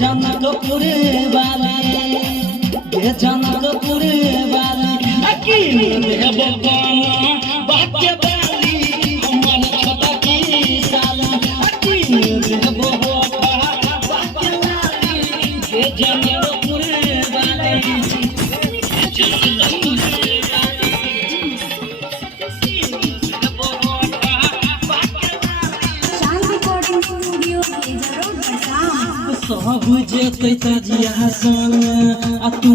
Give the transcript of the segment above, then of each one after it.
जनकपुरे वाली ये जनकपुरे वाली अकील देव गाना बाके वाली हमर छोटा की साली अकील देव बाके वाली ये जनकपुरे वाली सब जेते तजिया संग आ तू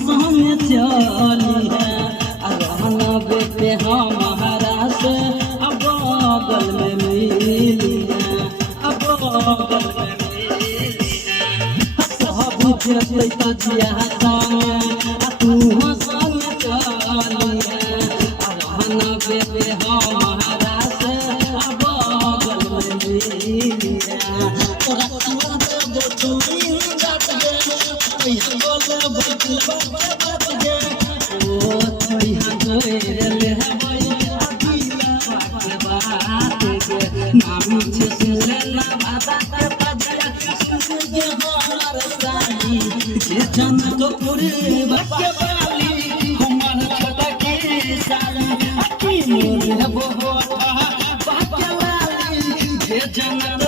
संग चली है रहना बेटे हमारा से अब बगल में मिली है अब बगल में मिली है सब जेते तजिया संग आ तू संग चली है रहना बेटे हमारा से अब बगल में मिली है जनकपुरे वाली हमार छोटा की साली अकील देव बाके वाली ये जनक